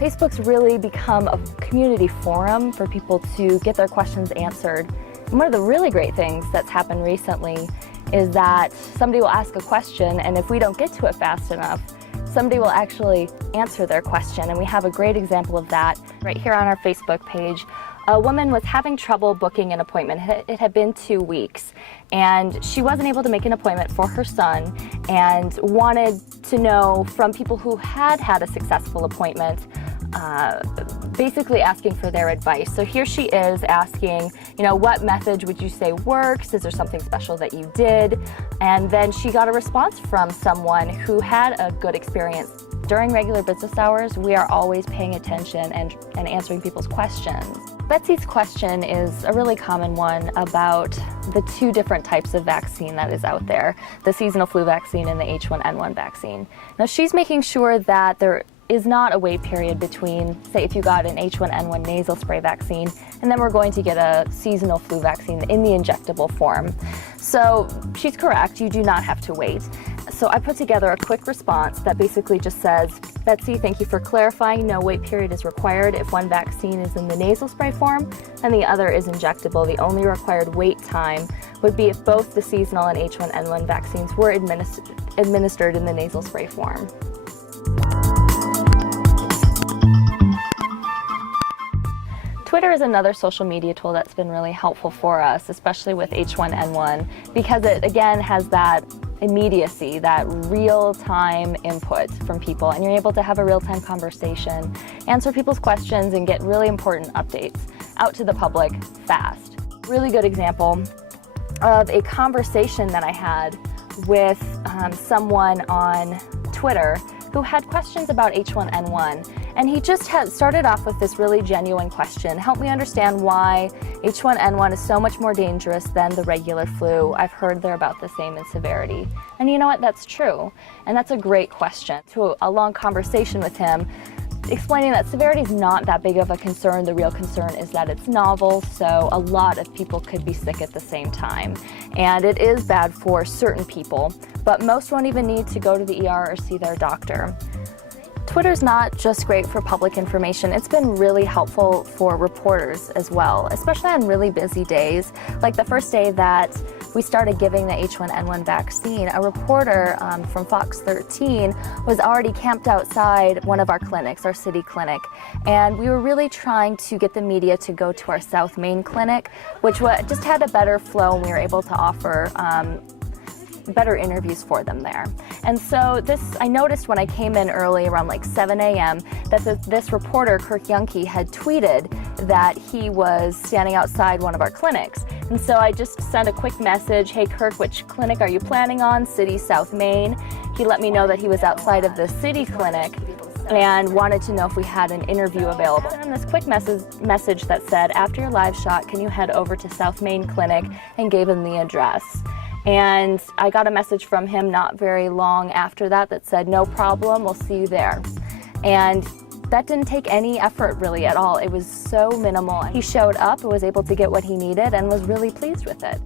Facebook's really become a community forum for people to get their questions answered. And one of the really great things that's happened recently is that somebody will ask a question, and if we don't get to it fast enough, somebody will actually answer their question. And we have a great example of that right here on our Facebook page. A woman was having trouble booking an appointment. It had been 2 weeks, and she wasn't able to make an appointment for her son and wanted to know from people who had had a successful appointment, basically asking for their advice. So here she is asking, what method would you say works? Is there something special that you did? And then she got a response from someone who had a good experience. During regular business hours, we are always paying attention and answering people's questions. Betsy's question is a really common one about the two different types of vaccine that is out there, the seasonal flu vaccine and the H1N1 vaccine. Now she's making sure that there is not a wait period between, say, if you got an H1N1 nasal spray vaccine, and then we're going to get a seasonal flu vaccine in the injectable form. So she's correct, you do not have to wait. So I put together a quick response that basically just says, Betsy, thank you for clarifying. No wait period is required if one vaccine is in the nasal spray form and the other is injectable. The only required wait time would be if both the seasonal and H1N1 vaccines were administered in the nasal spray form. Twitter is another social media tool that's been really helpful for us, especially with H1N1, because it again has that immediacy, that real-time input from people, and you're able to have a real-time conversation, answer people's questions, and get really important updates out to the public fast. Really good example of a conversation that I had with someone on Twitter who had questions about H1N1. And he just started off with this really genuine question: help me understand why H1N1 is so much more dangerous than the regular flu. I've heard they're about the same in severity. And you know what, that's true. And that's a great question. To a long conversation with him, explaining that severity is not that big of a concern. The real concern is that it's novel, so a lot of people could be sick at the same time. And it is bad for certain people, but most won't even need to go to the ER or see their doctor. Twitter's not just great for public information, it's been really helpful for reporters as well, especially on really busy days. Like the first day that we started giving the H1N1 vaccine, a reporter from Fox 13 was already camped outside one of our clinics, our city clinic, and we were really trying to get the media to go to our South Main clinic, which just had a better flow, and we were able to offer better interviews for them there. And so I noticed when I came in early around like 7 a.m. that this reporter, Kirk Youngke, had tweeted that he was standing outside one of our clinics. And so I just sent a quick message, hey Kirk, which clinic are you planning on? City, South Main. He let me know that he was outside of the city clinic and wanted to know if we had an interview available. And this quick message that said, after your live shot, can you head over to South Main Clinic, and gave him the address. And I got a message from him not very long after that said, no problem, we'll see you there. And that didn't take any effort really at all. It was so minimal. He showed up and was able to get what he needed and was really pleased with it.